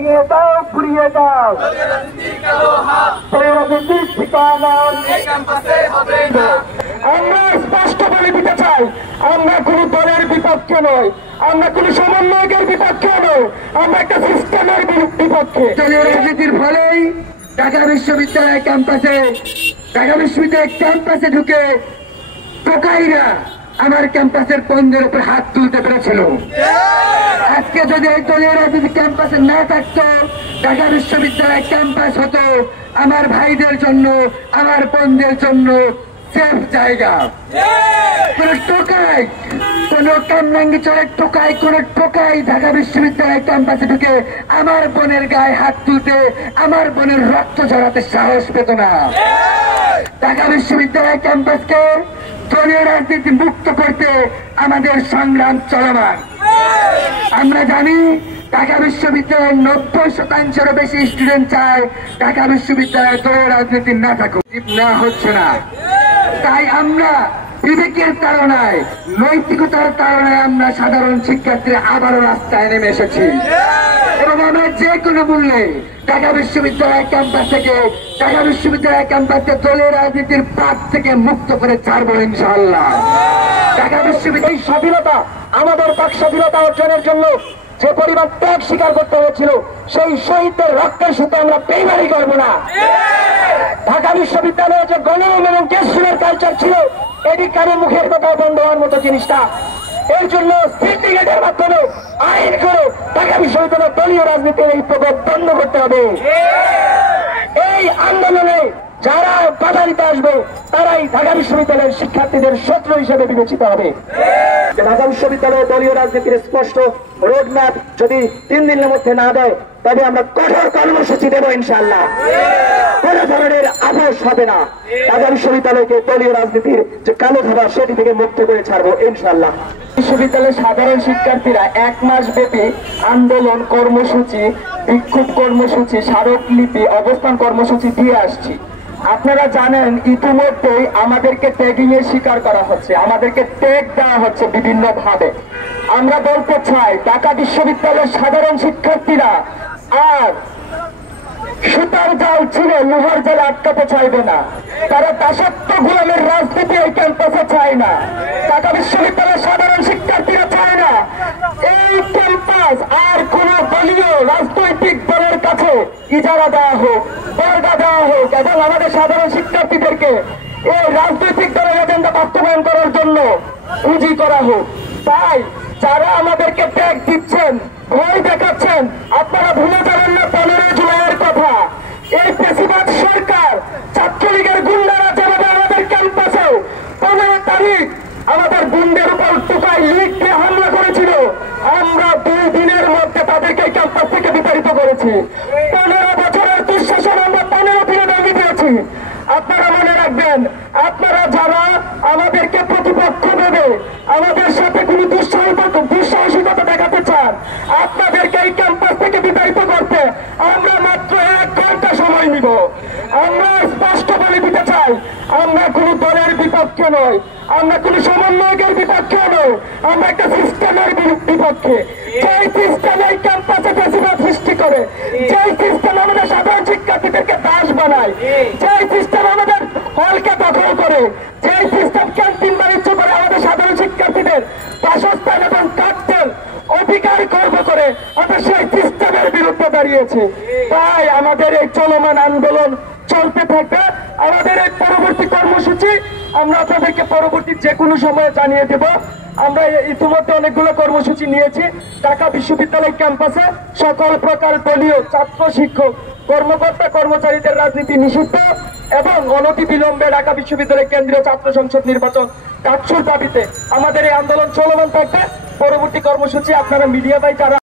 ভেঙে দাও, পুড়িয়ে দাও, রাজনীতির ঠিকানা আমরা স্পষ্ট বলে দিতে চাই, আমরা কোন দলের বিপক্ষে নই, আমরা কোন সমন্বয়কের বিপক্ষে নই, আমরা একটা সিস্টেমের বিপক্ষে। দলীয় রাজনীতির ফলেই ঢাকা বিশ্ববিদ্যালয় ক্যাম্পাসে ঢুকে টোকাইরা আমার ক্যাম্পাসের বন্ধের উপর হাত তুলতে পেরেছিল। আজকে যদি এই দলীয় রাজনীতি ক্যাম্পাসে না থাকতো, ঢাকা বিশ্ববিদ্যালয় ক্যাম্পাস হতো আমার ভাইদের জন্য, আমার বোনদের জন্য সেফ জায়গা। কোন টোকাই, কোন কামরাঙ্গি চলে টোকাই, কোন টোকাই ঢাকা বিশ্ববিদ্যালয় ক্যাম্পাসে ঢুকে আমার বোনের গায়ে হাত তুলতে, আমার বোনের রক্ত ঝরাতে সাহস পেত না। ঢাকা বিশ্ববিদ্যালয় ক্যাম্পাসকে দলীয় রাজনীতি মুক্ত করতে আমাদের সংগ্রাম চলমান। আমরা জানি ঢাকা বিশ্ববিদ্যালয়ের 90% বেশি স্টুডেন্ট চায় ঢাকা বিশ্ববিদ্যালয়ে দলীয় রাজনীতি না থাকুক, না হচ্ছে না। তাই আমরা বিবেকের তাড়নায়, নৈতিকতার তাড়নায় আমরা সাধারণ শিক্ষার্থীরা আবারও রাস্তায় নেমে এসেছি এবং আমরা যে কোনো মূল্যে ঢাকা বিশ্ববিদ্যালয় ক্যাম্পাসকে দলীয় রাজনীতির পাঠ থেকে মুক্ত করে ছাড়বো ইনশাআল্লাহ। ঢাকা বিশ্ববিদ্যালয় স্বাধীনতা, আমাদের বাক স্বাধীনতা অর্জনের জন্য যে পরিমাণ ত্যাগ স্বীকার করতে হয়েছিল, সেই শহীদদের রক্তের সাথে আমরা বেইমানি করবো না। ঢাকা বিশ্ববিদ্যালয়ে যে গণরুম এবং কেসরুমের কালচার ছিল, এটি কারো মুখের কথা বন্ধ হওয়ার মতো জিনিসটা। এর জন্য সিন্ডিকেটের মাধ্যমে আইন করে ঢাকা বিশ্ববিদ্যালয়ের দলীয় রাজনীতির এই প্রভাব বন্ধ করতে হবে। এই আন্দোলনে যারা বাধা দিতে আসবে, তারাই ঢাকা বিশ্ববিদ্যালয়ের শিক্ষার্থীদের শত্রু হিসেবে বিবেচিত হবে। ঢাকা বিশ্ববিদ্যালয়ের দলীয় রাজনীতির স্পষ্ট রোডম্যাপ যদি 3 দিনের মধ্যে না দেয়, তবে আমরা কঠোর কর্মসূচি দেবো ইনশাআল্লাহ। কোন ধরনের আপোষ হবে না। ঢাকা বিশ্ববিদ্যালয়কে দলীয় রাজনীতির যে কালো ধরা, সেটি থেকে মুক্ত করে ছাড়বো ইনশাআল্লাহ। বিশ্ববিদ্যালয়ের সাধারণ শিক্ষার্থীরা 1 মাস ব্যাপী আন্দোলন কর্মসূচি, বিক্ষোভ কর্মসূচি, স্মারকলিপি, অবস্থান কর্মসূচি দিয়ে আসছি। আপনারা জানেন ইতিমধ্যেই আমাদেরকে ট্যাগিং এর শিকার করা হচ্ছে, আমাদেরকে ট্যাগ দেওয়া হচ্ছে বিভিন্ন ভাবে। আমরা বলতে চাই ঢাকা বিশ্ববিদ্যালয়ের সাধারণ শিক্ষার্থীরা আর সুতার জাল ছিঁড়ে লোহার জালে আটকাতে চাইবে না। তারা দাসত্ব গোলামের রাজনীতি এই ক্যাম্পাসে চায় না। ঢাকা বিশ্ববিদ্যালয়ের সাধারণ শিক্ষার্থীরা চায় না এই ক্যাম্পাস আর কোন দলীয় রাজনৈতিক দলের কাছে ইজারা দেওয়া হোক, বর্গা দেওয়া হোক এবং আমাদের সাধারণ শিক্ষার্থীদেরকে এই রাজনৈতিক দলের এজেন্ডা বাস্তবায়ন করার জন্য পুঁজি করা হোক। তাই যারা আমাদেরকে ট্যাগ দিচ্ছেন, ভয় দেখাচ্ছেন, আপনারা ভুলে যাবেন না 15 জুলাইয়ের কথা। এই পেশিবাদ সরকার, ছাত্রলীগের গুন্ডারা যেভাবে আমাদের ক্যাম্পাসে 15 তারিখ আমাদের গুন্ডের উপর টোকাই লিক দিয়ে হামলা করেছিল, আমরা 2 দিনের মধ্যে তাদেরকে ক্যাম্পাস থেকে বিতাড়িত করেছি। 15 বছরের দুঃশাসন আমরা 15 দিনে ভেঙে দিয়েছি। আপনারা মনে রাখবেন, আপনারা যারা আমাদেরকে প্রতিপক্ষ ভেবে আমাদের সাথে কোন দুঃসাহসিকতা দেখাতে চান, আপনাদেরকে এই ক্যাম্পাস থেকে বিতাড়িত করতে আমরা মাত্র 1 ঘন্টা সময় নিব। আমরা স্পষ্ট বলে দিতে চাই, আমরা কোন দলের বিপক্ষে নই, আমরা কোন সমন্বয়কের বিপক্ষে নই, আমরা একটা সিস্টেমের বিপক্ষে। যেই সিস্টেম এই ক্যাম্পাসে বেশিরভাগ সৃষ্টি করে, যেই সিস্টেম আমাদের সাধারণ শিক্ষার্থীদেরকে দাস বানায়, যেই সিস্টেম আমাদের হলকে দখল করে, যেই সিস্টেম ক্যান্টিন বাণিজ্য করে আমাদের সাধারণ শিক্ষার্থীদের বাসস্থান এবং কার্টেল অধিকার গর্ব করে, আমরা সেই সিস্টেমের বিরুদ্ধে দাঁড়িয়েছি। তাই আমাদের এই চলমান আন্দোলন চলতে থাকবে। আমাদের এই পরবর্তী কর্মসূচি আমরা আপনাদেরকে পরবর্তী যে কোনো সময়ে জানিয়ে দেব। আমরা ইতিমধ্যে অনেকগুলো কর্মসূচি নিয়েছি। ঢাকা বিশ্ববিদ্যালয় ক্যাম্পাসে সকল প্রকার দলীয়, ছাত্র, শিক্ষক, কর্মকর্তা, কর্মচারীদের রাজনীতি নিষিদ্ধ এবং অনতিবিলম্বে ঢাকা বিশ্ববিদ্যালয় কেন্দ্রীয় ছাত্র সংসদ নির্বাচন ডাকসুর দাবিতে আমাদের এই আন্দোলন চলমান থাকবে। পরবর্তী কর্মসূচি আপনারা মিডিয়া ভাই যারা